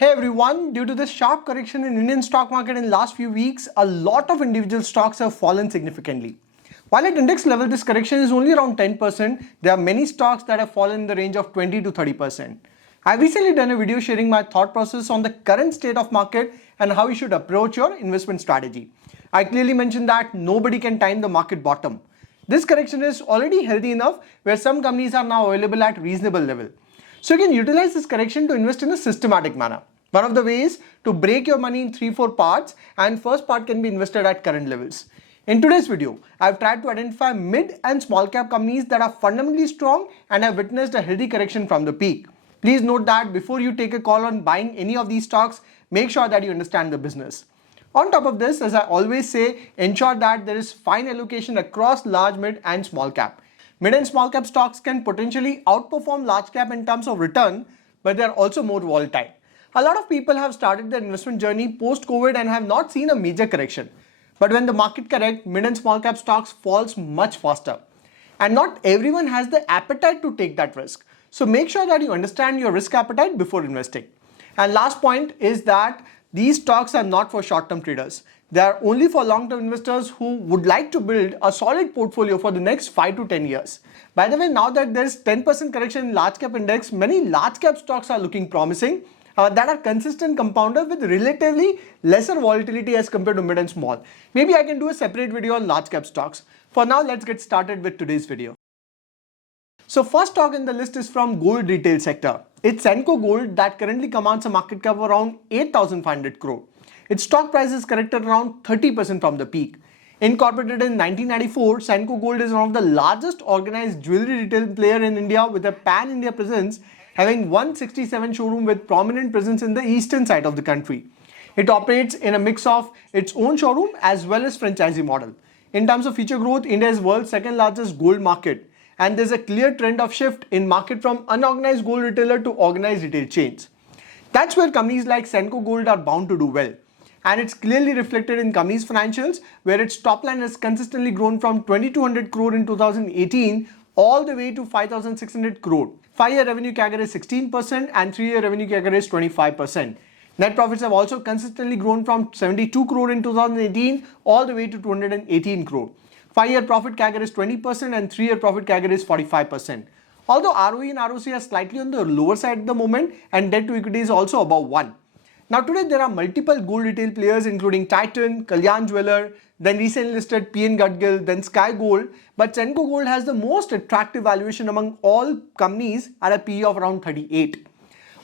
Hey everyone, due to this sharp correction in Indian stock market in last few weeks, a lot of individual stocks have fallen significantly. While at index level this correction is only around 10%, there are many stocks that have fallen in the range of 20 to 30%. I've recently done a video sharing my thought process on the current state of market and how you should approach your investment strategy. I clearly mentioned that nobody can time the market bottom. This correction is already healthy enough where some companies are now available at reasonable level. So you can utilize this correction to invest in a systematic manner. One of the ways to break your money in 3-4 parts, and first part can be invested at current levels. In today's video, I've tried to identify mid and small cap companies that are fundamentally strong and have witnessed a healthy correction from the peak. Please note that before you take a call on buying any of these stocks, make sure that you understand the business. On top of this, as I always say, ensure that there is fine allocation across large, mid and small cap. Mid and small cap stocks can potentially outperform large cap in terms of return, but they are also more volatile. A lot of people have started their investment journey post-COVID and have not seen a major correction. But when the market corrects, mid and small cap stocks falls much faster. And not everyone has the appetite to take that risk. So make sure that you understand your risk appetite before investing. And last point is that these stocks are not for short-term traders. They are only for long-term investors who would like to build a solid portfolio for the next 5 to 10 years. By the way, now that there is 10% correction in large cap index, many large cap stocks are looking promising that are consistent compounder with relatively lesser volatility as compared to mid and small. Maybe I can do a separate video on large cap stocks. For now, let's get started with today's video. So first stock in the list is from gold retail sector. It's Senco Gold that currently commands a market cap of around 8,500 crore. Its stock price is corrected around 30% from the peak. Incorporated in 1994, Senco Gold is one of the largest organized jewelry retail player in India with a pan-India presence, having 167 showrooms with prominent presence in the eastern side of the country. It operates in a mix of its own showroom as well as franchisee model. In terms of future growth, India is world's second largest gold market, and there's a clear trend of shift in market from unorganized gold retailer to organized retail chains. That's where companies like Senco Gold are bound to do well. And it's clearly reflected in company's financials, where its top line has consistently grown from 2,200 crore in 2018 all the way to 5,600 crore. 5-year revenue CAGR is 16% and 3-year revenue CAGR is 25%. Net profits have also consistently grown from 72 crore in 2018 all the way to 218 crore. 5-year profit CAGR is 20% and 3-year profit CAGR is 45%. Although ROE and ROC are slightly on the lower side at the moment, and debt to equity is also above 1. Now today there are multiple gold retail players including Titan, Kalyan Jeweler, then recently listed PN Gadgil, then Sky Gold, but Senco Gold has the most attractive valuation among all companies at a PE of around 38.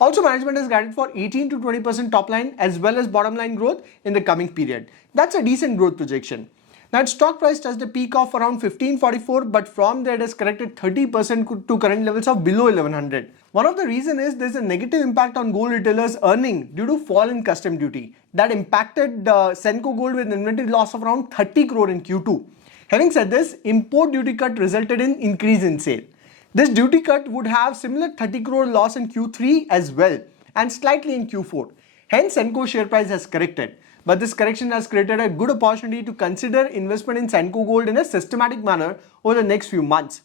Also, management has guided for 18 to 20% top line as well as bottom line growth in the coming period. That's a decent growth projection. Now its stock price touched a peak of around 1544, but from there it has corrected 30% to current levels of below 1100. One of the reasons is there's a negative impact on gold retailers' earning due to fall in custom duty that impacted Senco Gold with inventory loss of around 30 crore in Q2. Having said this, import duty cut resulted in increase in sale. This duty cut would have similar 30 crore loss in Q3 as well and slightly in Q4. Hence, Senco share price has corrected. But this correction has created a good opportunity to consider investment in Senco Gold in a systematic manner over the next few months,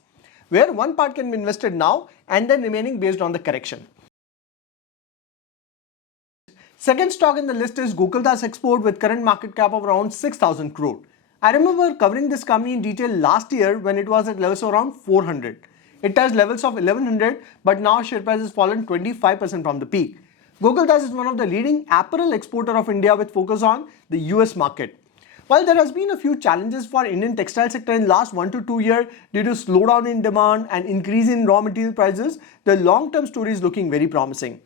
where one part can be invested now and then remaining based on the correction. Second stock in the list is Gokaldas Export with current market cap of around 6,000 crore. I remember covering this company in detail last year when it was at levels of around 400. It touched levels of 1100, but now share price has fallen 25% from the peak. Gokaldas is one of the leading apparel exporter of India with focus on the US market. While there has been a few challenges for Indian textile sector in last 1 to 2 years due to slowdown in demand and increase in raw material prices, the long-term story is looking very promising.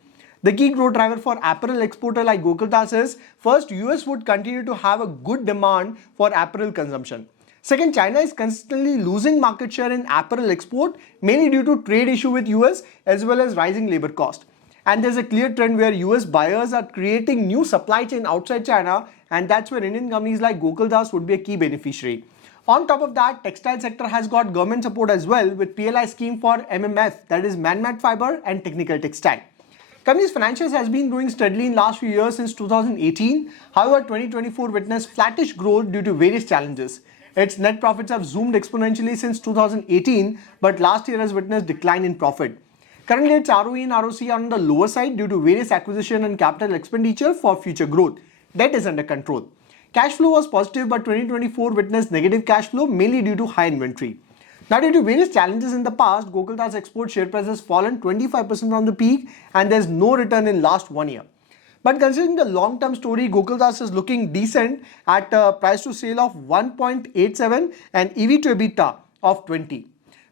The key growth driver for apparel exporter like Gokaldas is, first, US would continue to have a good demand for apparel consumption. Second, China is consistently losing market share in apparel export, mainly due to trade issue with US as well as rising labor cost. And there's a clear trend where US buyers are creating new supply chain outside China, and that's where Indian companies like Gokaldas would be a key beneficiary. On top of that, textile sector has got government support as well with PLI scheme for MMF, that is man-made fiber and technical textile. Company's financials has been growing steadily in last few years since 2018. However, 2024 witnessed flattish growth due to various challenges. Its net profits have zoomed exponentially since 2018, but last year has witnessed decline in profit. Currently, its ROE and ROC are on the lower side due to various acquisition and capital expenditure for future growth. Debt is under control. Cash flow was positive, but 2024 witnessed negative cash flow mainly due to high inventory. Now, due to various challenges in the past, Gokaldas Export share price has fallen 25% from the peak and there's no return in last 1 year. But considering the long-term story, Gokaldas is looking decent at a price to sale of 1.87 and EV to EBITDA of 20.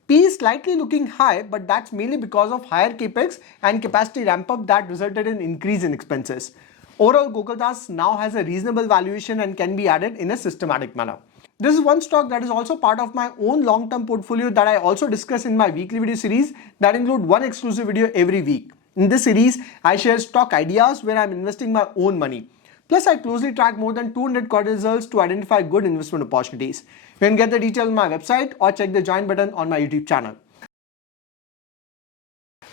P is slightly looking high, but that's mainly because of higher capex and capacity ramp up that resulted in increase in expenses. Overall, Gokaldas now has a reasonable valuation and can be added in a systematic manner. This is one stock that is also part of my own long-term portfolio that I also discuss in my weekly video series that include one exclusive video every week. In this series, I share stock ideas where I'm investing my own money. Plus, I closely track more than 200 quarter results to identify good investment opportunities. You can get the details on my website or check the join button on my YouTube channel.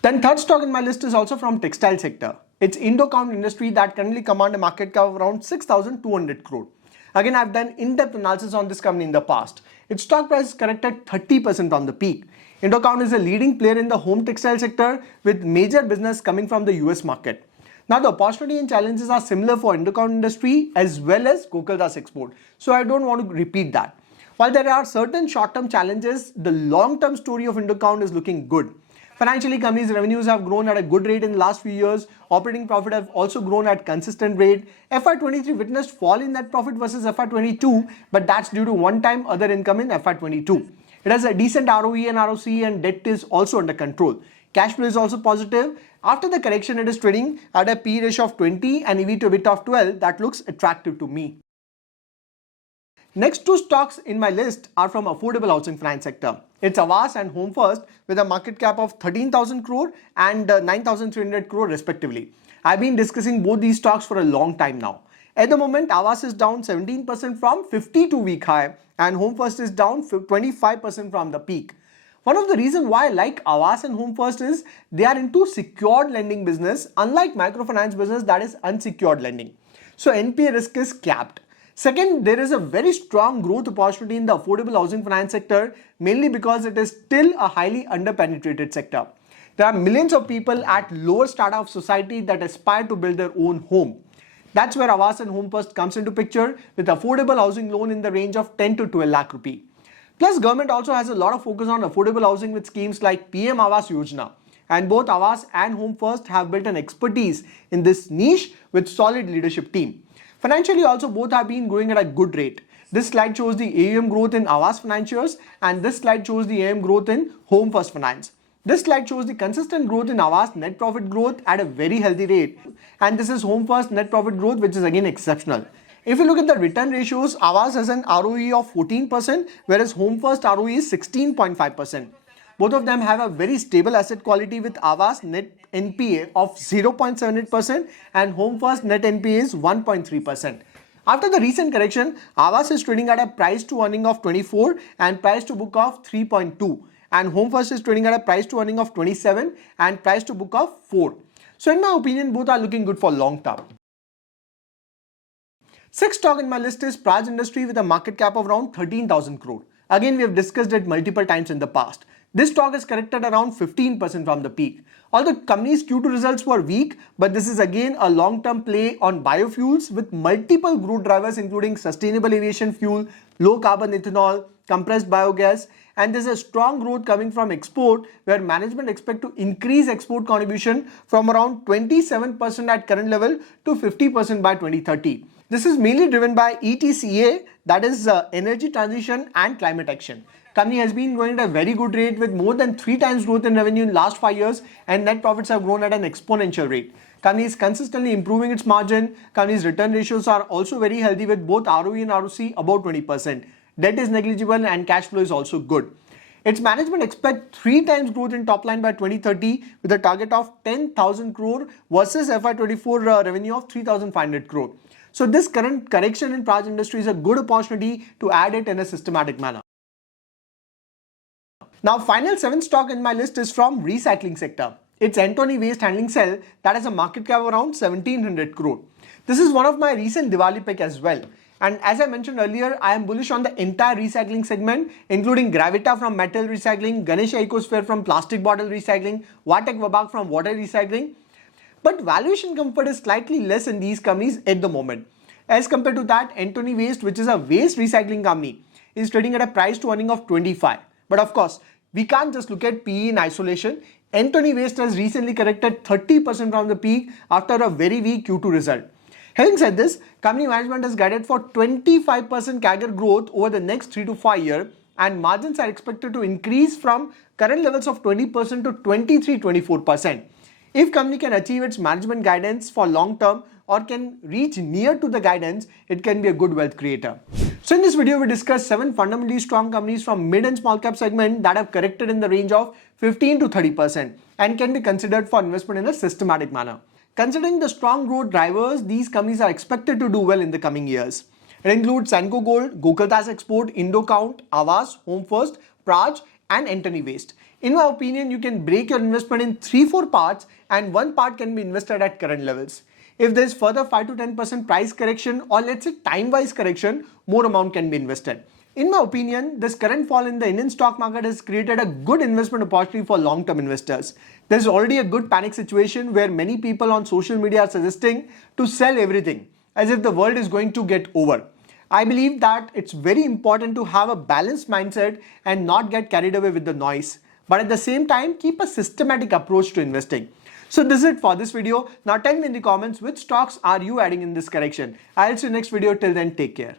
Then third stock in my list is also from textile sector. It's Indocount Industry that currently command a market cap of around 6,200 crore. Again, I've done in-depth analysis on this company in the past. Its stock price is corrected 30% from the peak. Indocount is a leading player in the home textile sector with major business coming from the US market. Now, the opportunity and challenges are similar for Indocount Industry as well as Gokaldas Export. So I don't want to repeat that. While there are certain short-term challenges, the long-term story of Indocount is looking good. Financially, company's revenues have grown at a good rate in the last few years. Operating profit have also grown at consistent rate. FY23 witnessed fall in net profit versus FY22, but that's due to one-time other income in FY22. It has a decent ROE and ROC and debt is also under control. Cash flow is also positive. After the correction, it is trading at a P ratio of 20 and EV to EBITDA of 12. That looks attractive to me. Next two stocks in my list are from affordable housing finance sector. It's Aavas and Home First with a market cap of 13,000 crore and 9,300 crore respectively. I've been discussing both these stocks for a long time now. At the moment, Aavas is down 17% from 52-week high and Home First is down 25% from the peak. One of the reasons why I like Aavas and Home First is they are into secured lending business, unlike microfinance business that is unsecured lending. So NPA risk is capped. Second, there is a very strong growth opportunity in the affordable housing finance sector, mainly because it is still a highly underpenetrated sector. There are millions of people at lower strata of society that aspire to build their own home. That's where Aavas and Home First comes into picture with affordable housing loan in the range of 10 to 12 lakh rupee. Plus, government also has a lot of focus on affordable housing with schemes like PM Aavas Yojana. And both Aavas and Home First have built an expertise in this niche with solid leadership team. Financially also both have been growing at a good rate. This slide shows the AUM growth in Aavas Financiers and this slide shows the AUM growth in Home First Finance. This slide shows the consistent growth in Aavas net profit growth at a very healthy rate. And this is Home First net profit growth, which is again exceptional. If you look at the return ratios, Aavas has an ROE of 14%, whereas Home First ROE is 16.5%. Both of them have a very stable asset quality with Aavas net NPA of 0.78% and Home First net NPA is 1.3%. After the recent correction, Aavas is trading at a price to earning of 24 and price to book of 3.2 and Home First is trading at a price to earning of 27 and price to book of 4. So in my opinion, both are looking good for long term. Sixth stock in my list is Praj Industry with a market cap of around 13,000 crore. Again, we have discussed it multiple times in the past. This stock is corrected around 15% from the peak. Although the company's Q2 results were weak, but this is again a long-term play on biofuels with multiple growth drivers including sustainable aviation fuel, low carbon ethanol, compressed biogas, and there's a strong growth coming from export where management expect to increase export contribution from around 27% at current level to 50% by 2030. This is mainly driven by ETCA, that is energy transition and climate action. Company has been growing at a very good rate with more than 3 times growth in revenue in last 5 years and net profits have grown at an exponential rate. Company is consistently improving its margin. Company's return ratios are also very healthy with both ROE and ROC above 20%. Debt is negligible and cash flow is also good. Its management expect 3 times growth in top line by 2030 with a target of 10,000 crore versus FY24 revenue of 3,500 crore. So this current correction in Praj Industry is a good opportunity to add it in a systematic manner. Now, final 7th stock in my list is from recycling sector. It's Antony Waste Handling Cell that has a market cap of around 1700 crore. This is one of my recent Diwali pick as well. And as I mentioned earlier, I am bullish on the entire recycling segment, including Gravita from metal recycling, Ganesha Ecosphere from plastic bottle recycling, Vatek Vabak from water recycling. But valuation comfort is slightly less in these companies at the moment. As compared to that, Antony Waste, which is a waste recycling company, is trading at a price to earning of 25. But of course, we can't just look at PE in isolation. Antony Waste has recently corrected 30% from the peak after a very weak Q2 result. Having said this, company management has guided for 25% CAGR growth over the next 3 to 5 years, and margins are expected to increase from current levels of 20% to 23-24%. If company can achieve its management guidance for long term or can reach near to the guidance, it can be a good wealth creator. So in this video, we discuss 7 fundamentally strong companies from mid and small cap segment that have corrected in the range of 15 to 30% and can be considered for investment in a systematic manner. Considering the strong growth drivers, these companies are expected to do well in the coming years. It includes Senco Gold, Gokaldas Export, Indocount, Aavas, Home First, Praj, and Antony Waste. In my opinion, you can break your investment in 3-4 parts, and one part can be invested at current levels. If there is further 5 to 10% price correction, or let's say time-wise correction, more amount can be invested. In my opinion, this current fall in the Indian stock market has created a good investment opportunity for long-term investors. There is already a good panic situation where many people on social media are suggesting to sell everything as if the world is going to get over. I believe that it's very important to have a balanced mindset and not get carried away with the noise, but at the same time keep a systematic approach to investing. So this is it for this video. Now tell me in the comments which stocks are you adding in this correction. I'll see you next video. Till then, take care.